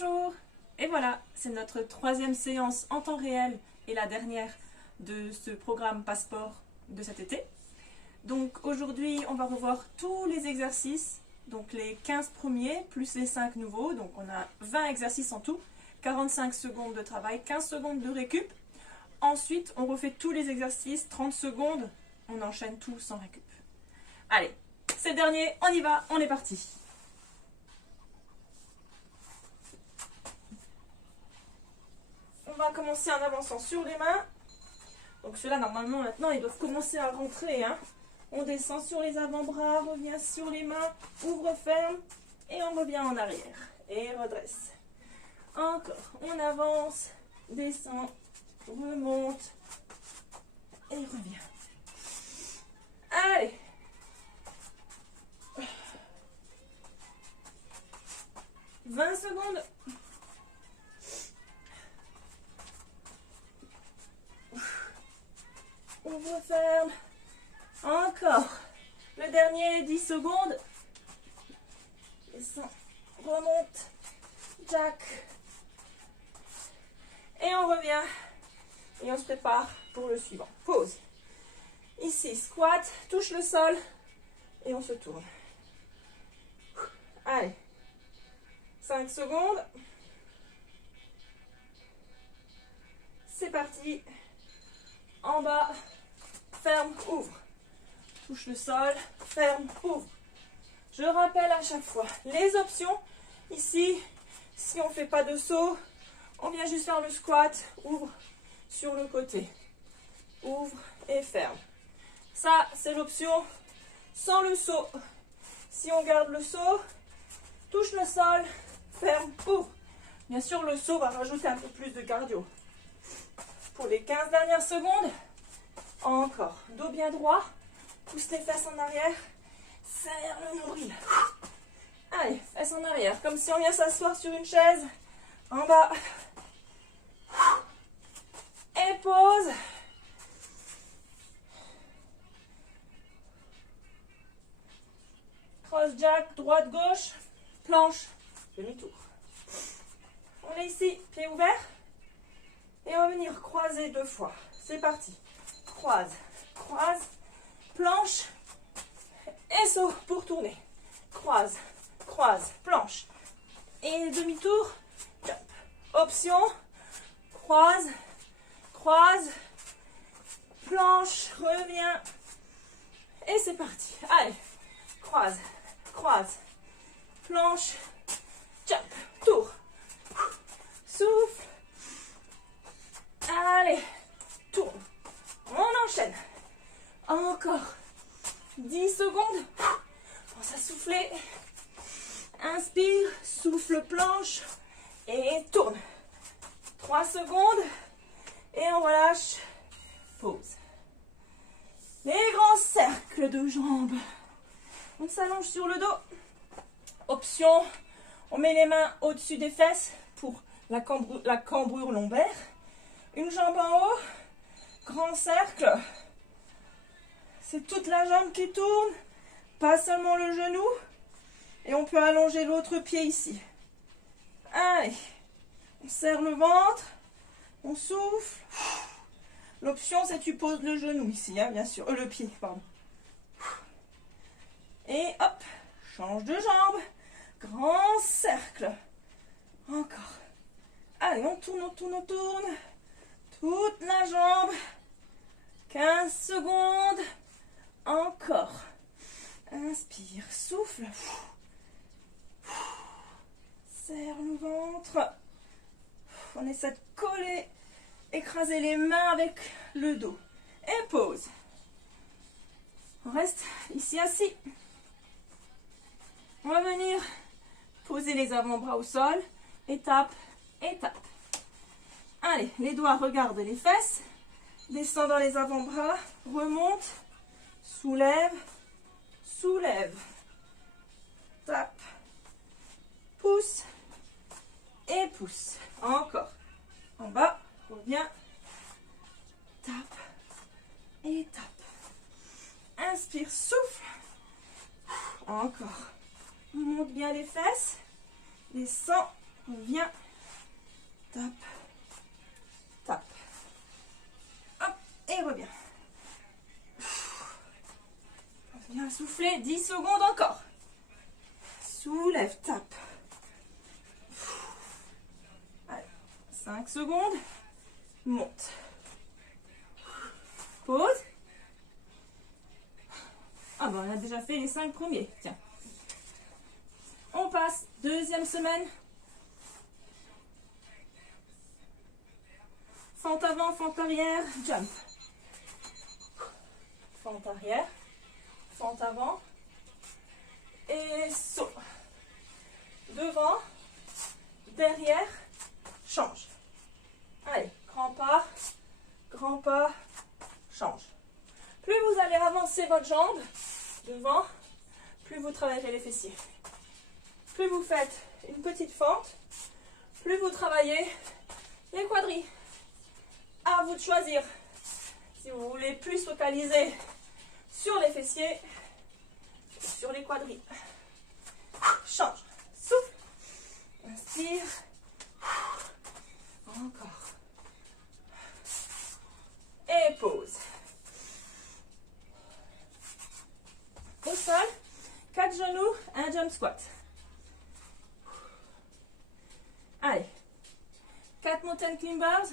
Bonjour! Et voilà, c'est notre troisième séance en temps réel et la dernière de ce programme Passeport de cet été. Donc aujourd'hui, on va revoir tous les exercices, donc les 15 premiers plus les 5 nouveaux. Donc on a 20 exercices en tout, 45 secondes de travail, 15 secondes de récup. Ensuite, on refait tous les exercices, 30 secondes, on enchaîne tout sans récup. Allez, c'est le dernier, on y va, on est parti! On va commencer en avançant sur les mains. Donc ceux-là, normalement, maintenant, ils doivent commencer à rentrer. On descend sur les avant-bras, revient sur les mains, ouvre, ferme, et on revient en arrière. Et redresse. Encore, on avance, descend, remonte, et revient. Allez. « 20 secondes. Ouvre, ferme. Encore. Le dernier, 10 secondes. Descend, remonte, jack. Et on revient. Et on se prépare pour le suivant. Pause. Ici, squat, touche le sol. Et on se tourne. Allez. 5 secondes. C'est parti. En bas. Ferme, ouvre. Touche le sol, ferme, ouvre. Je rappelle à chaque fois les options. Ici, si on ne fait pas de saut, on vient juste faire le squat, ouvre sur le côté. Ouvre et ferme. Ça, c'est l'option sans le saut. Si on garde le saut, touche le sol, ferme, ouvre. Bien sûr, le saut va rajouter un peu plus de cardio. Pour les 15 dernières secondes, encore. Dos bien droit. Pousse les fesses en arrière. Serre le nombril. Allez, fesses en arrière. Comme si on vient s'asseoir sur une chaise. En bas. Et pause. Cross jack, droite, gauche. Planche. Demi-tour. On est ici, pied ouvert. Et on va venir croiser 2 fois. C'est parti. Croise, croise, planche, et saut pour tourner. Croise, croise, planche. Et demi-tour, jump. Option, croise, croise, planche, reviens. Et c'est parti. Allez, croise, croise, planche, jump, tour. Souffle. Allez, tourne. On enchaîne. Encore 10 secondes. Pense à souffler. Inspire, souffle planche et tourne. 3 secondes et on relâche. Pause. Les grands cercles de jambes. On s'allonge sur le dos. Option, on met les mains au-dessus des fesses pour la cambrure lombaire. Une jambe en haut. Grand cercle. C'est toute la jambe qui tourne, pas seulement le genou. Et on peut allonger l'autre pied ici. Allez, on serre le ventre, on souffle. L'option, c'est tu poses le genou ici, bien sûr. Le pied, pardon. Et hop, change de jambe. Grand cercle. Encore. Allez, on tourne, on tourne, on tourne. Toute la jambe. 15 secondes. Encore. Inspire, souffle. Serre le ventre. On essaie de coller, écraser les mains avec le dos. Et pause. On reste ici assis. On va venir poser les avant-bras au sol. Étape, étape. Allez, les doigts regardent les fesses. Descend dans les avant-bras, remonte, soulève, soulève, tape, pousse et pousse. Encore. En bas, reviens, tape et tape. Inspire, souffle. Encore. Monte bien les fesses, descend, reviens, tape, tape, hop, et reviens. Reviens souffler, 10 secondes encore. Soulève, tape. Allez, 5 secondes, monte. Pause. Ah ben on a déjà fait les 5 premiers, tiens. On passe, deuxième semaine. Fente avant, fente arrière, jump. Fente arrière, fente avant. Et saut. Devant, derrière, change. Allez, grand pas, change. Plus vous allez avancer votre jambe devant, plus vous travaillerez les fessiers. Plus vous faites une petite fente, plus vous travaillez les quadris. À vous de choisir. Si vous voulez plus focaliser sur les fessiers, sur les quadris. Change. Souffle. Inspire. Encore. Et pause. Au sol, 4 genoux, un jump squat. Allez. 4 mountain climbers.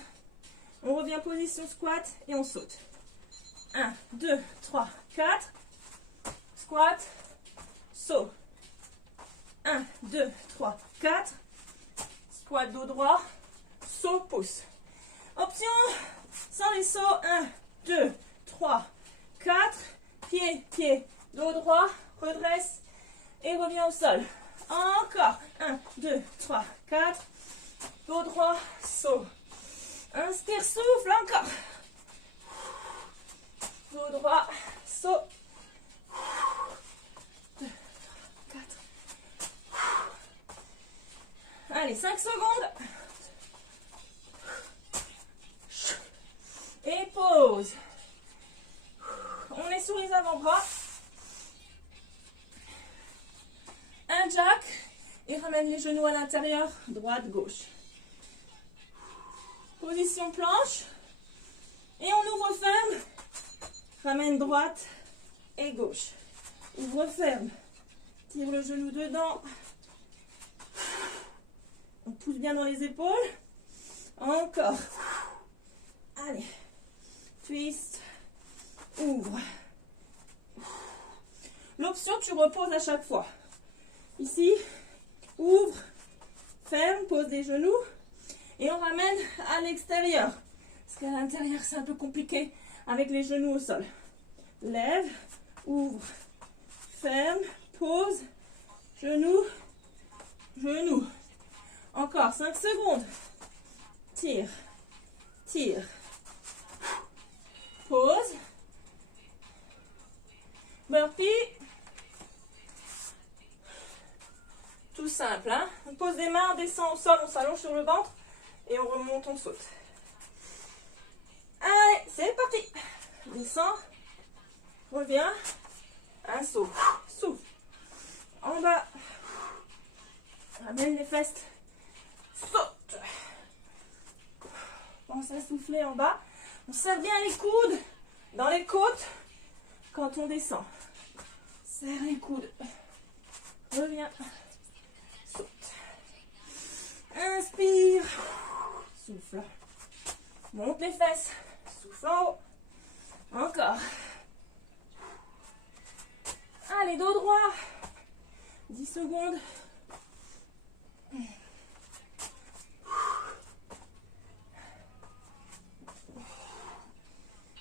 On revient position squat et on saute. 1, 2, 3, 4. Squat. Saut. 1, 2, 3, 4. Squat dos droit. Saut, pouce. Option sans les sauts. 1, 2, 3, 4. Pied, pied. Dos droit. Redresse. Et reviens au sol. Encore. 1, 2, 3, 4. Dos droit. Saut. Inspire, souffle. Encore. Dos droit. Saut. 2, 3, 4. Allez, 5 secondes. Et pause. On est sur les avant-bras. Un jack. Et ramène les genoux à l'intérieur. Droite, gauche. Position planche. Et on ouvre, ferme. Ramène droite et gauche. Ouvre, ferme. Tire le genou dedans. On pousse bien dans les épaules. Encore. Allez. Twist. Ouvre. L'option, tu reposes à chaque fois. Ici, ouvre, ferme, pose des genoux. Et on ramène à l'extérieur. Parce qu'à l'intérieur, c'est un peu compliqué avec les genoux au sol. Lève, ouvre, ferme, pose, genou, genou. Encore 5 secondes. Tire, tire. Pause. Burpee. Tout simple, hein? On pose des mains, on descend au sol, on s'allonge sur le ventre et on remonte, on saute. Allez, c'est parti. Descends, reviens, un saut, souffle. En bas, ramène les fesses, saute. Pense à souffler en bas. On serre bien les coudes dans les côtes quand on descend. Serre les coudes. Reviens. Saute. Inspire. Souffle. Monte les fesses. Souffle en haut. Encore. Allez, dos droit. 10 secondes.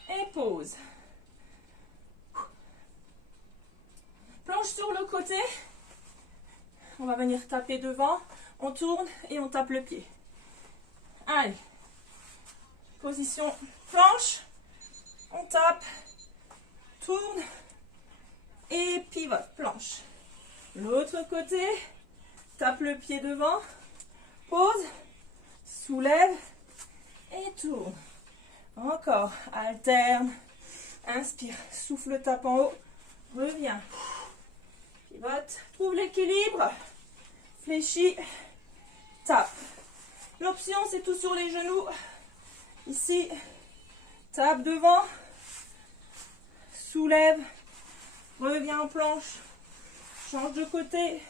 Et pause. Planche sur le côté. On va venir taper devant. On tourne et on tape le pied. Allez. Position planche. On tape. Tourne. Et pivote. Planche. L'autre côté. Tape le pied devant. Pose. Soulève. Et tourne. Encore. Alterne. Inspire. Souffle, tape en haut. Reviens. Pivote. Trouve l'équilibre. Fléchis. tape. L'option, c'est tout sur les genoux. Ici, tape devant, soulève, reviens en planche, change de côté,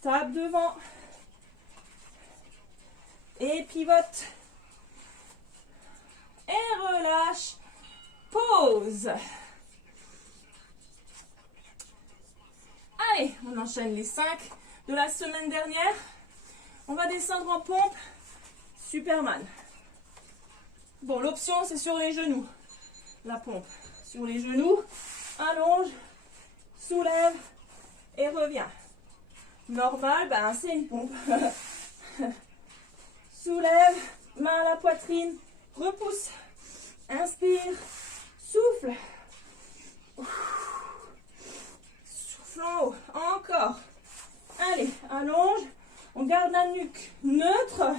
tape devant et pivote. Et relâche, pause. Allez, on enchaîne les 5 de la semaine dernière. On va descendre en pompe, Superman. Bon, l'option, c'est sur les genoux. La pompe sur les genoux, allonge, soulève et reviens. Normal, ben, c'est une pompe. Soulève, main à la poitrine, repousse. Inspire, souffle. Souffle en haut, encore. Allez, allonge. On garde la nuque neutre.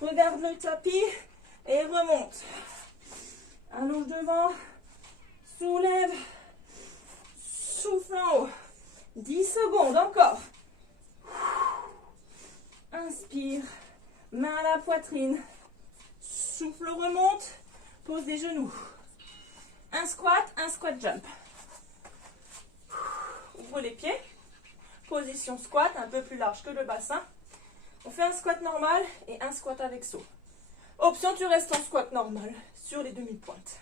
Regarde le tapis et remonte. Allonge devant. Soulève. Souffle en haut. 10 secondes, encore. Inspire. Main à la poitrine. Souffle, remonte. Pose des genoux. Un squat jump. Ouvre les pieds. Position squat, un peu plus large que le bassin. On fait un squat normal et un squat avec saut. Option, tu restes en squat normal sur les demi-pointes.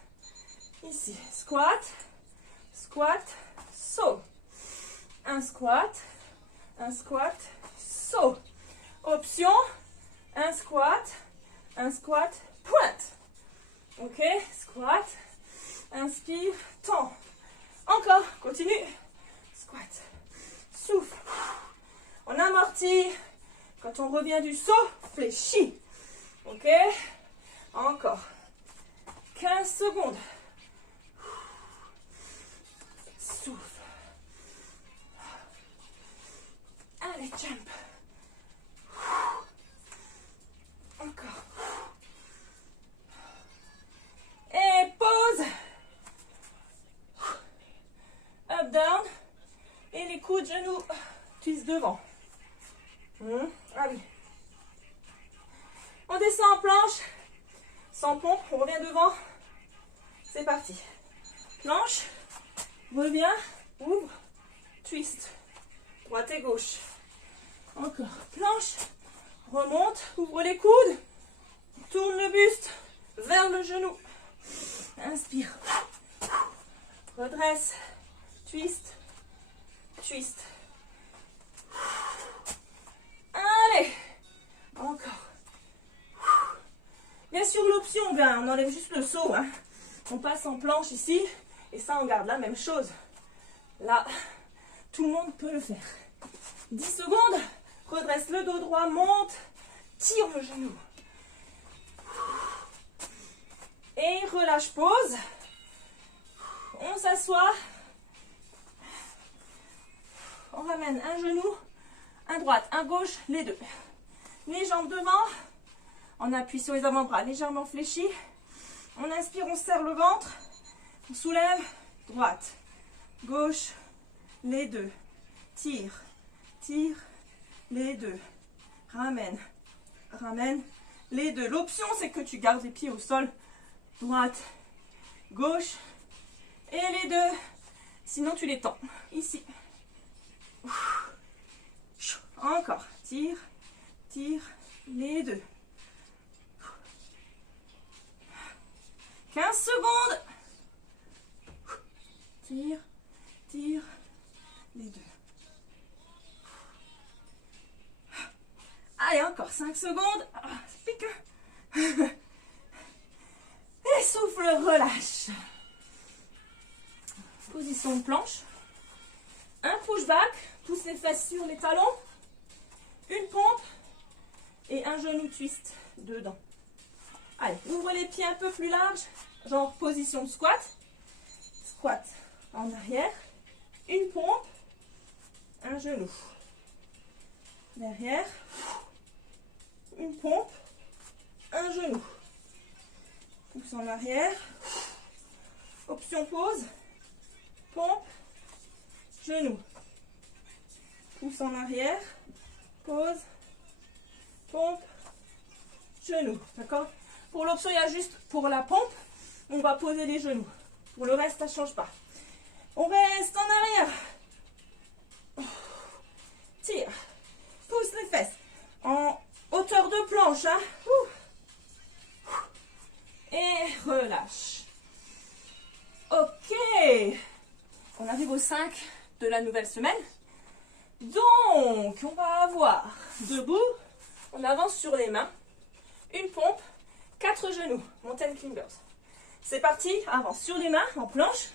Ici, squat, squat, saut. Un squat, saut. Option, un squat, pointe. Ok, squat, inspire, tend. Encore, continue. Squat, souffle. On amortit. Quand on revient du saut, fléchit. Ok, encore. 15 secondes. Souffle. Allez, jump. Encore. Et pause. Up, down. Et les coudes, genoux, twist devant. Ah oui. On descend en planche. Sans pompe, on revient devant. C'est parti. Planche. Reviens. Ouvre. Twist. Droite et gauche. Encore. Planche. Remonte. Ouvre les coudes. Tourne le buste vers le genou. Inspire. Redresse. Twist. Twist. Allez. Encore. Bien sûr, l'option, on enlève juste le saut. Hein. On passe en planche ici. Et ça, on garde la même chose. Là, tout le monde peut le faire. 10 secondes. Redresse le dos droit. Monte. Tire le genou. Et relâche, pause. On s'assoit. On ramène un genou, un droite, un gauche, les deux. Les jambes devant. On appuie sur les avant-bras légèrement fléchis. On inspire, on serre le ventre. On soulève. Droite, gauche, les deux. Tire, tire, les deux. Ramène, ramène, les deux. L'option, c'est que tu gardes les pieds au sol. Droite, gauche et les deux. Sinon, tu les tends. Ici. Encore. Tire, tire, les deux. 15 secondes. Tire, tire, les deux. Allez, encore 5 secondes. Ah, ça pique. Et souffle, relâche. Position de planche. Un push-back. Pousse les fesses sur les talons. Une pompe. Et un genou twist dedans. Allez, ouvre les pieds un peu plus larges. Genre position de squat. Squat en arrière. Une pompe. Un genou. Derrière. Une pompe. Un genou. Pousse en arrière. Option pause. Pompe. Genou. Pousse en arrière. Pause. pompe, genou. D'accord? Pour l'option, il y a juste pour la pompe, on va poser les genoux. Pour le reste, ça ne change pas. On reste en arrière. Tire. Pousse les fesses. En hauteur de planche. Hein? Et relâche. Ok. On arrive au 5 de la nouvelle semaine. Donc, on va avoir debout. On avance sur les mains. Une pompe. 4 genoux. Mountain climbers. C'est parti. Avance sur les mains en planche.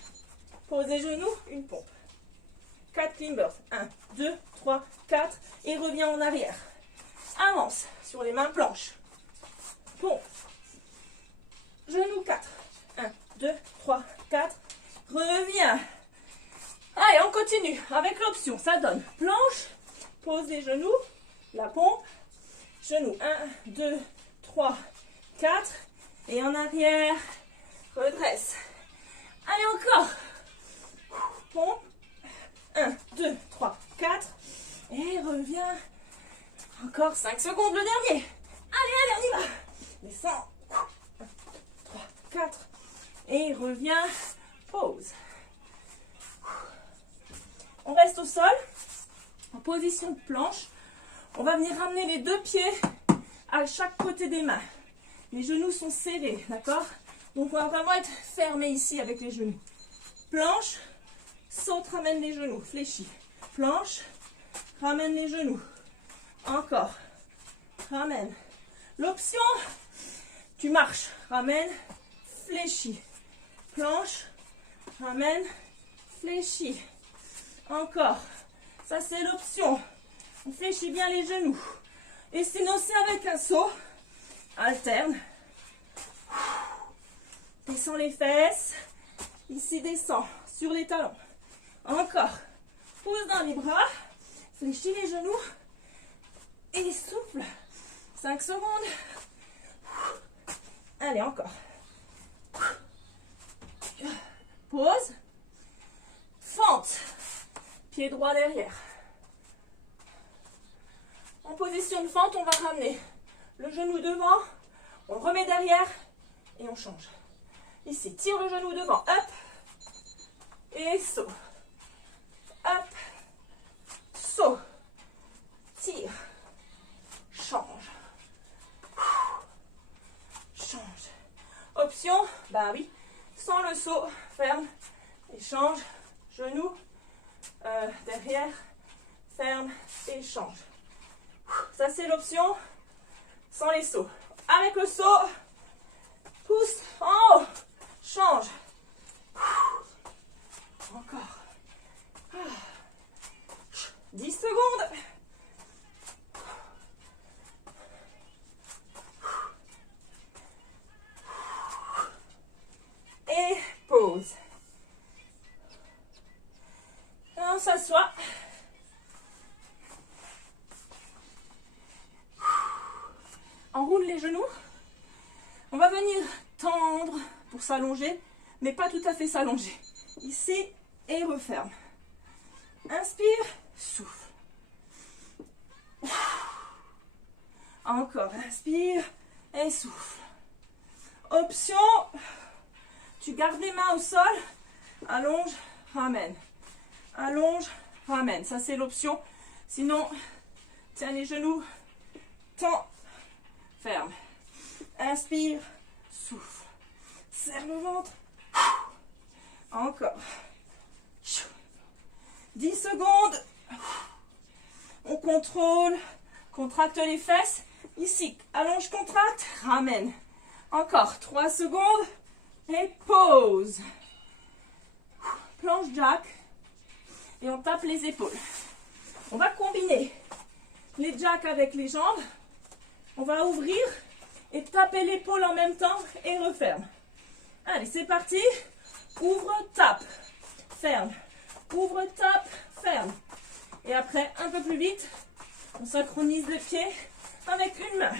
Pose les genoux. Une pompe. 4 climbers. 1, 2, 3, 4. Et reviens en arrière. Avance sur les mains planche. Pompe. Genoux 4. 1, 2, 3, 4. Reviens. Allez, on continue avec l'option. Ça donne planche. Pose les genoux. La pompe. Genoux. 1, 2, 3, 4. Et en arrière. Redresse. Allez, encore. Pompe. 1, 2, 3, 4. Et reviens. Encore 5 secondes, le dernier. Allez, on y va. Descends. 1, 3, 4. Et reviens. Pause. On reste au sol. En position de planche. On va venir ramener les deux pieds à chaque côté des mains. Les genoux sont serrés, d'accord? Donc on va vraiment être fermé ici avec les genoux. Planche. Saute, ramène les genoux. Fléchis. Planche. Ramène les genoux. Encore. Ramène. L'option, tu marches. Ramène. Fléchis. Planche. Ramène. Fléchis. Encore. Ça, c'est l'option. On fléchit bien les genoux. Et sinon, c'est avec un saut. Alterne. Descends les fesses. Ici, descends sur les talons. Encore. Pousse dans les bras. Fléchis les genoux. Et souffle. 5 secondes. Allez, encore. Pause. Fente. Pied droit derrière. En position de fente, on va ramener le genou devant. On le remet derrière. Et on change. Ici, tire le genou devant. Hop. Et saut. Hop. Saut. Tire. Change. Change. Option, bah oui, sans le saut, ferme et change. Genou, derrière, ferme et change. Ça c'est l'option sans les sauts. Avec le saut, pousse en haut, change. Encore. 10 secondes. Et pause. Et on s'assoit. On roule les genoux. On va venir tendre pour s'allonger, mais pas tout à fait s'allonger. Ici, et referme. Inspire, souffle. Encore, inspire et souffle. Option, tu gardes les mains au sol, allonge, ramène. Allonge, ramène. Ça, c'est l'option. Sinon, tiens les genoux, tends, ferme. Inspire, souffle. Serre le ventre. Encore. 10 secondes. On contrôle. Contracte les fesses. Ici, allonge, contracte, ramène. Encore 3 secondes. Et pause. Planche jack. Et on tape les épaules. On va combiner les jacks avec les jambes. On va ouvrir et taper l'épaule en même temps et referme. Allez, c'est parti. Ouvre, tape, ferme. Ouvre, tape, ferme. Et après, un peu plus vite, on synchronise les pieds avec une main.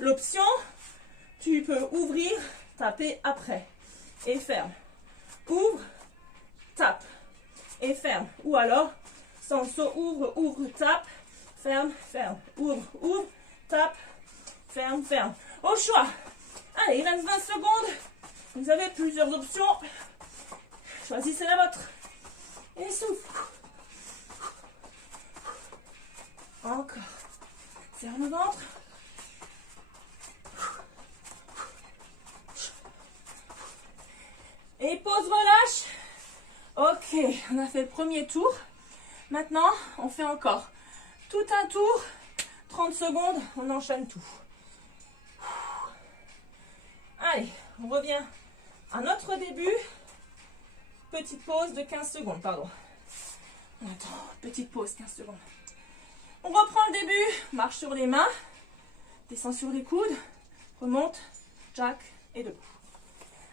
L'option, tu peux ouvrir, taper après. Et ferme. Ouvre, tape. Et ferme. Ou alors, sans le saut, ouvre, ouvre, tape. Ferme, ferme. Ouvre, ouvre, tape, ferme, ferme. Au choix. Allez, il reste 20 secondes. Vous avez plusieurs options. Choisissez la vôtre. Et souffle. Encore. Serre le ventre. Et pause, relâche. Ok, on a fait le premier tour. Maintenant, on fait encore tout un tour. 30 secondes, on enchaîne tout. Allez, on revient à notre début. Petite pause de 15 secondes, pardon. On attend, petite pause, 15 secondes. On reprend le début, marche sur les mains, descend sur les coudes, remonte, jack et debout.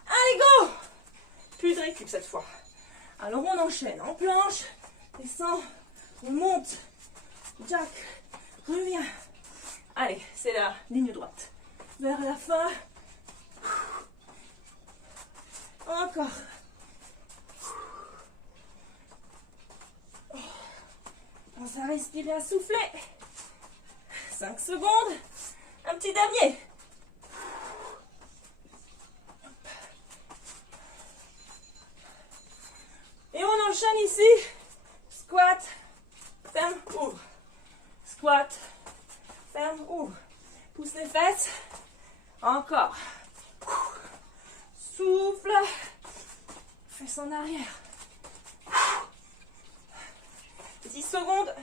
Allez, go! Plus de récup cette fois. Alors on enchaîne en planche, descend, remonte, jack, revient. Allez, c'est la ligne droite. Vers la fin. Encore. Pense à respirer, à souffler. 5 secondes. Un petit dernier. Et on enchaîne ici. Squat, ferme, ouvre. Squat, ferme, ouvre. Pousse les fesses. Encore. Souffle. Fesses en arrière. 10 secondes.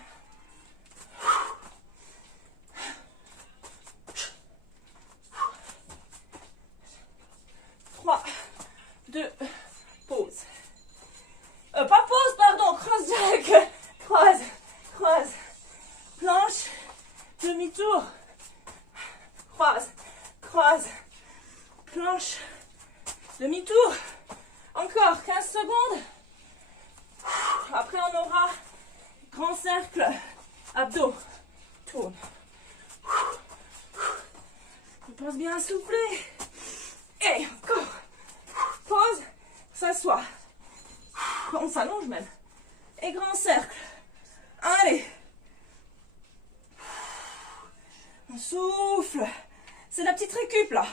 3, 2, pause. Pas pause, pardon. Cross jack. Croise, croise. Planche. Demi-tour. Croise, croise. Planche. Demi-tour. Encore 15 secondes. Après, on aura grand cercle. Abdos. Tourne. On pense bien à souffler. Et encore. Pause. S'assoit. On s'allonge même. Et grand cercle. Allez. On souffle. C'est la petite récup là.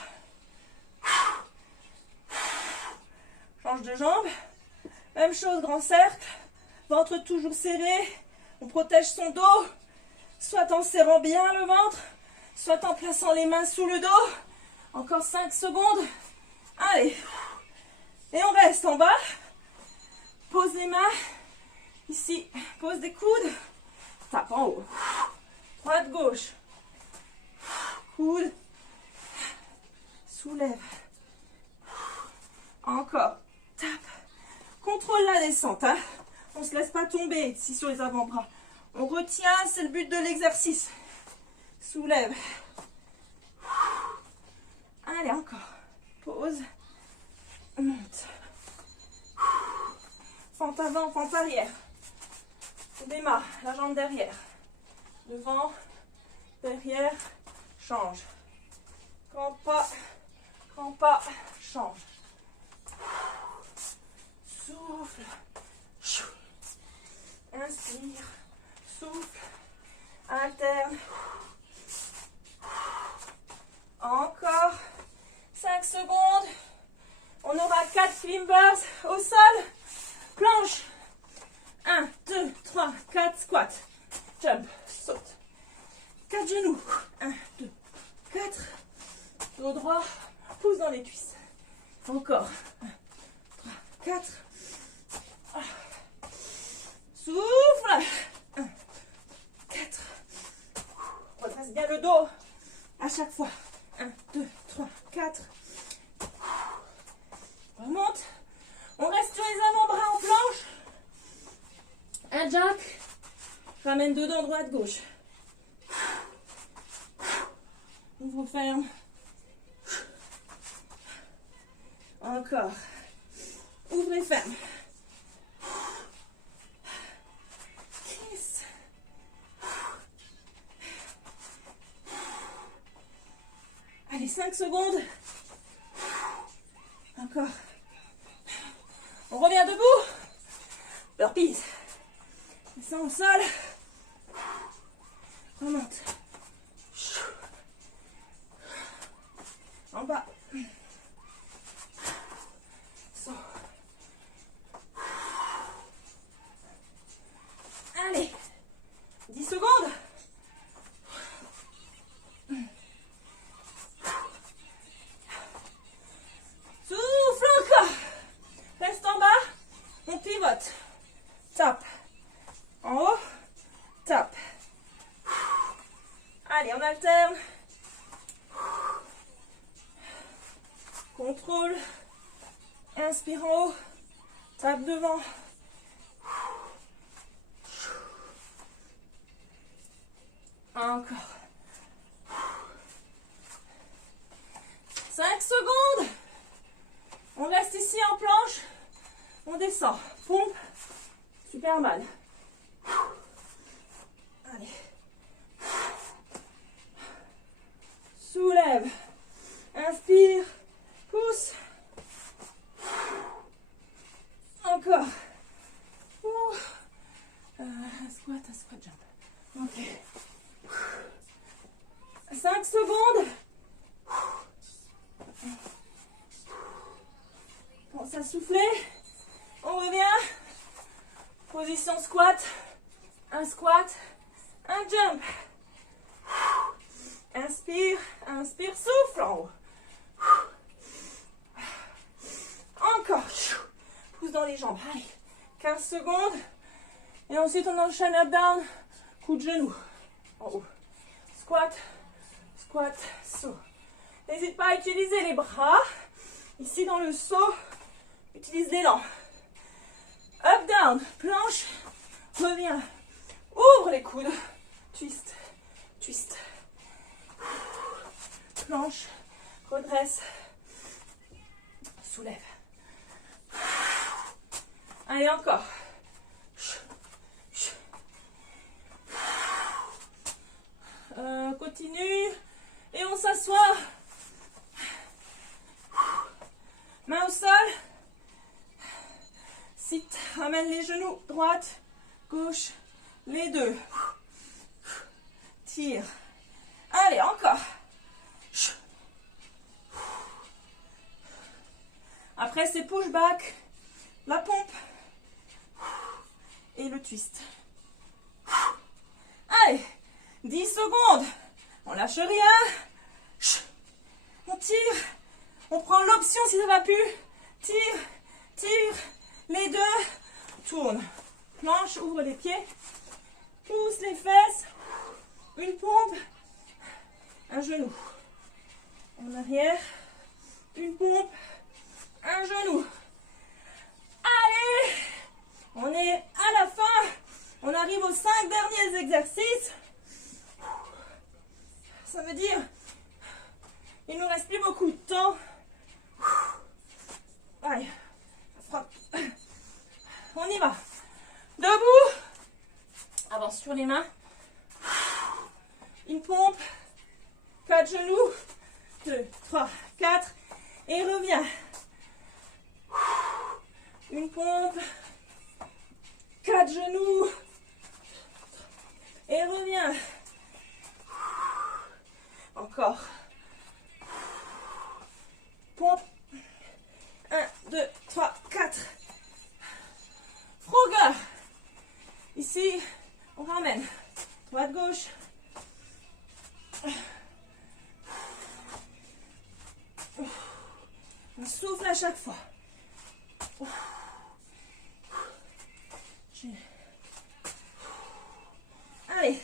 Change de jambe. Même chose, grand cercle. Ventre toujours serré. On protège son dos. Soit en serrant bien le ventre, soit en plaçant les mains sous le dos. Encore 5 secondes. Allez. Et on reste en bas. Pose les mains. Ici, pose des coudes. Tape en haut. Droite, gauche. Coude. Soulève. Encore. Tape. Contrôle la descente. Hein. On ne se laisse pas tomber ici sur les avant-bras. On retient, c'est le but de l'exercice. Soulève. Allez, encore. Pause. Monte. Fente avant, fente arrière. On démarre. La jambe derrière. Devant, derrière, change. Grand pas, change. Souffle. Inspire. Souffle. Alterne. Encore. 5 secondes. On aura 4 climbers au sol. Planche. 1, 2, 3, 4 squats. Jump. Saute. 4 genoux. 1, 2, 4. Dos droit. Pousse dans les cuisses. Encore. 1, 3, 4. Souffle. 1, 4. Redresse bien le dos. À chaque fois. 1, 2, 3, 4. Remonte. On reste sur les avant-bras en planche. Un jack. Ramène dedans, droite, gauche. Ouvre, ferme. Encore. Ouvre et ferme. Kiss. Allez, 5 secondes. Encore. On revient debout. Burpees. Descends au sol. Remonte. en bas. So. Allez, 10 secondes. Souffle encore. Reste en bas. On pivote. Top. En haut. Top. Allez, on alterne. Contrôle. Inspire en haut. Tape devant. Encore. 5 secondes. On reste ici en planche. On descend. Pompe. Superman. Allez. Soulève. Inspire. Pousse. Encore. Un squat jump. Ok. 5 secondes. Pense à souffler. On revient. Position squat. Un squat. Un jump. Inspire. Inspire. Souffle en haut. Encore. Pousse dans les jambes. Allez. 15 secondes. Et ensuite on enchaîne up down. Coup de genou. En haut. Squat. Squat. Saut. N'hésite pas à utiliser les bras. Ici dans le saut, utilise l'élan. Up, down, planche, reviens. Ouvre les coudes. Twist, twist. Planche, redresse. Soulève. Allez, encore. Continue. Et on s'assoit. Main au sol. Sit. Ramène les genoux. Droite, gauche. Les deux. Tire. Allez, encore. Après, c'est push-back. La pompe. Et le twist. Allez. 10 secondes. On lâche rien. On tire. On prend l'option si ça va plus. Tire, tire. Les deux. Tourne. Planche, ouvre les pieds. Pousse les fesses. Une pompe. Un genou. En arrière. Une pompe. Un genou. Allez. On est à la fin. On arrive aux 5 derniers exercices. Ça veut dire il nous reste plus beaucoup de temps. Allez, on y va. Debout. Avance sur les mains. Une pompe. 4 genoux. 2, 3, 4. Et reviens. Une pompe. 4 genoux. Et reviens. Encore. Pompe. 1, 2, 3, 4. Frogger. Ici, on ramène. Droite, gauche. On souffle à chaque fois. Allez.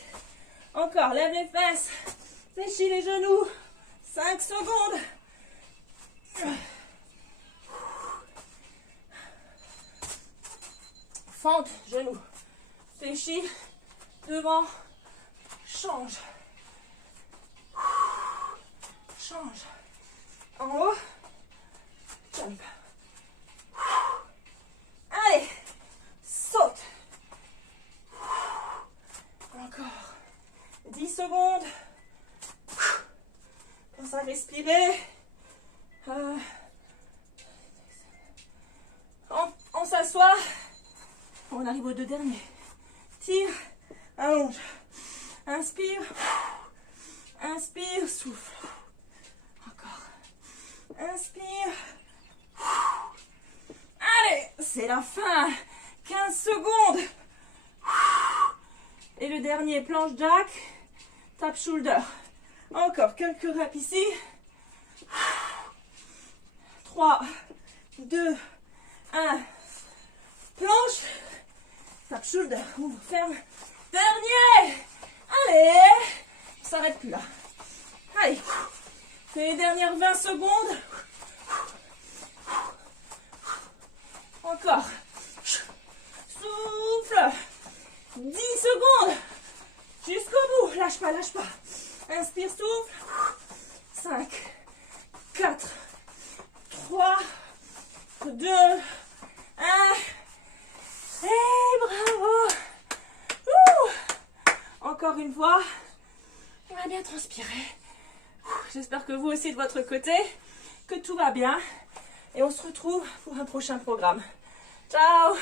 Encore, lève les fesses. Fléchis les genoux. 5 secondes. Fente, genoux. Fléchis. Devant. Change. Change. En haut. Jump. Allez. Saute. Encore. 10 secondes. Pense à respirer. On s'assoit. On arrive aux 2 derniers. Tire. Allonge. Inspire. Inspire. Souffle. Encore. la fin. 15 secondes. Et le dernier, planche jack, tap shoulder. Encore quelques reps ici. 3, 2, 1. Planche, tap shoulder. Ouvre, ferme. Dernier. Allez. On s'arrête plus là. Allez. Les dernières 20 secondes. Encore. Souffle. 10 secondes. Jusqu'au bout. Lâche pas, lâche pas. Inspire, souffle. 5, 4, 3, 2, 1. Et bravo. Encore une fois. On va bien transpirer. J'espère que vous aussi de votre côté, que tout va bien. Et on se retrouve pour un prochain programme. Ciao!